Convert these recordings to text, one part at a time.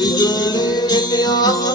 you're living I'm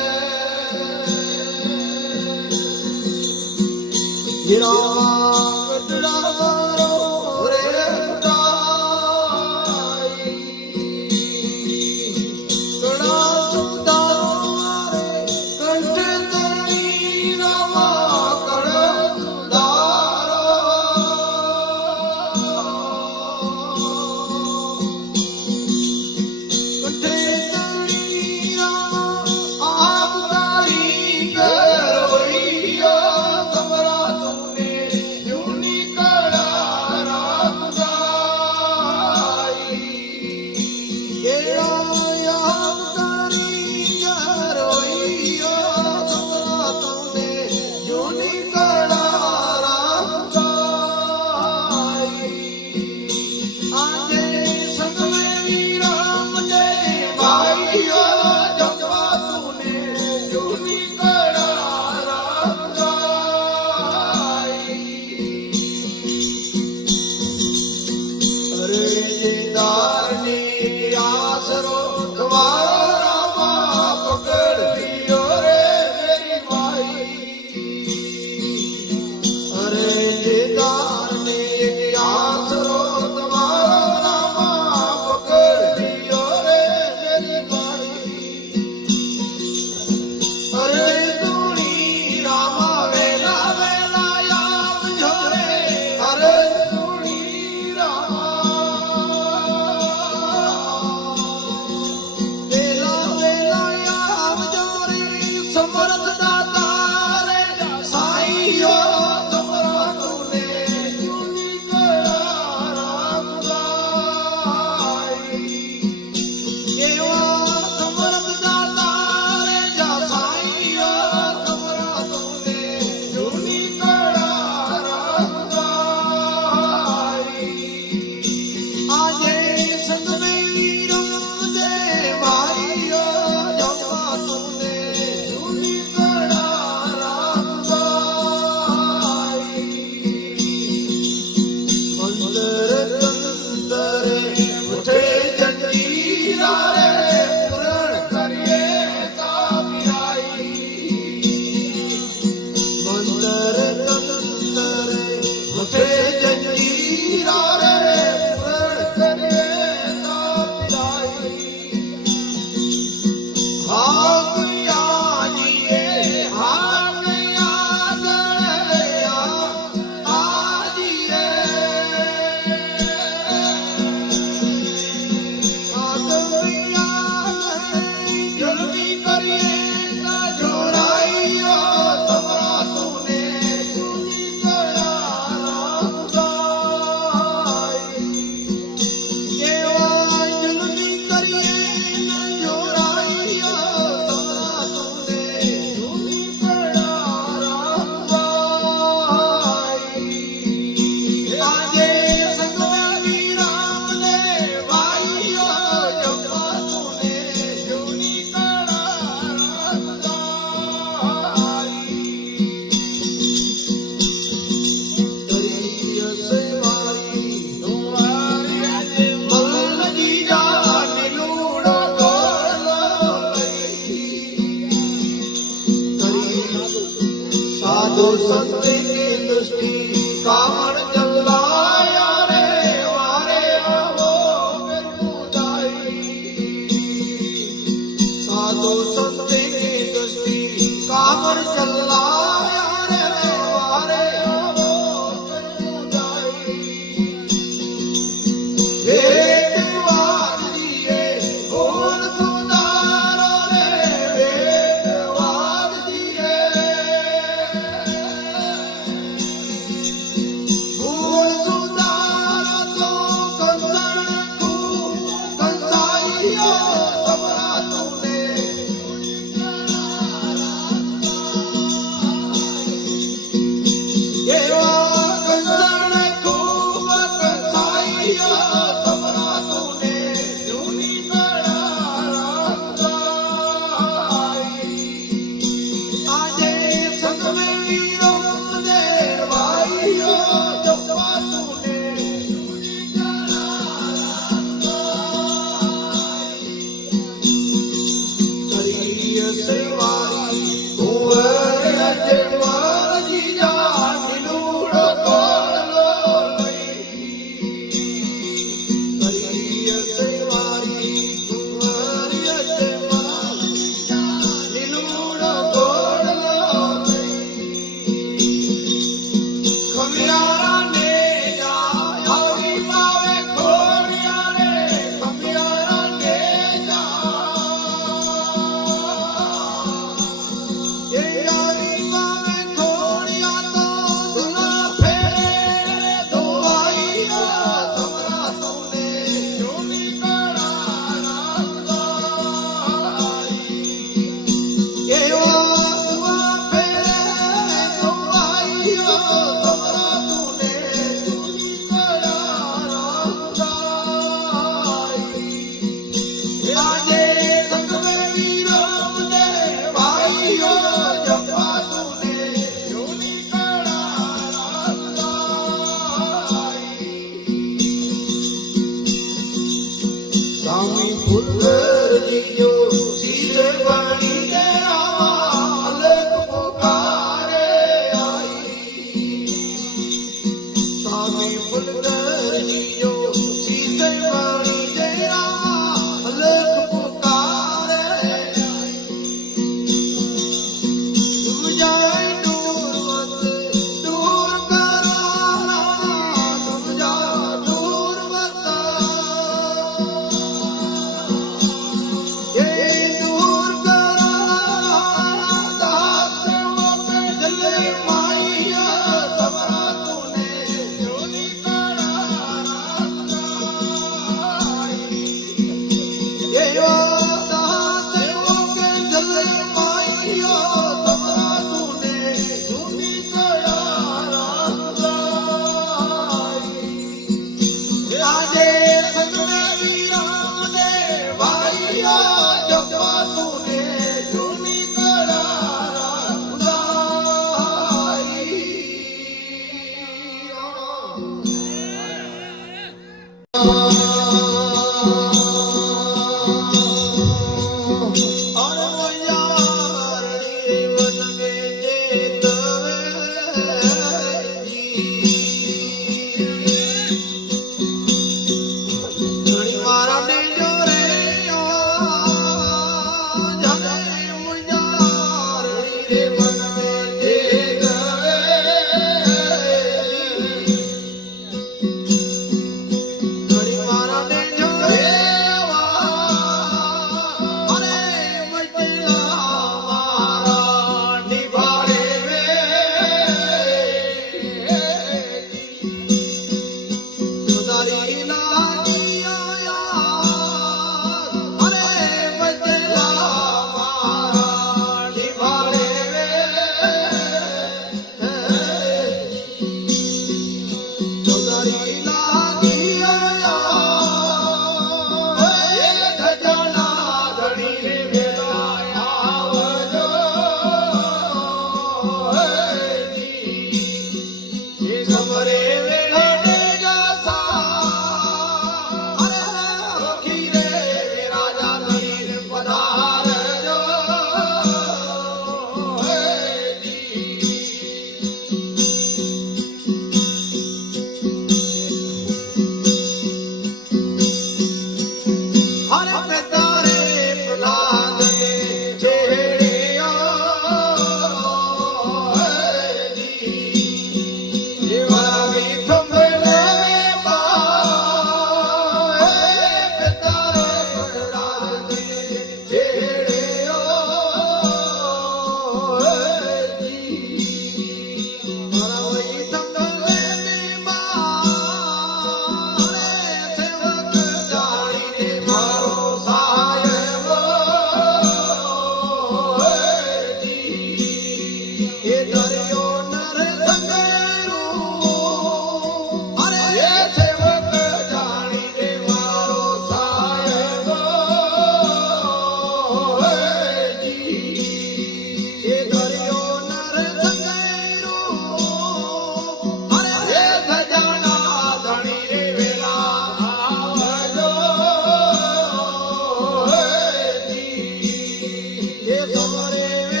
redore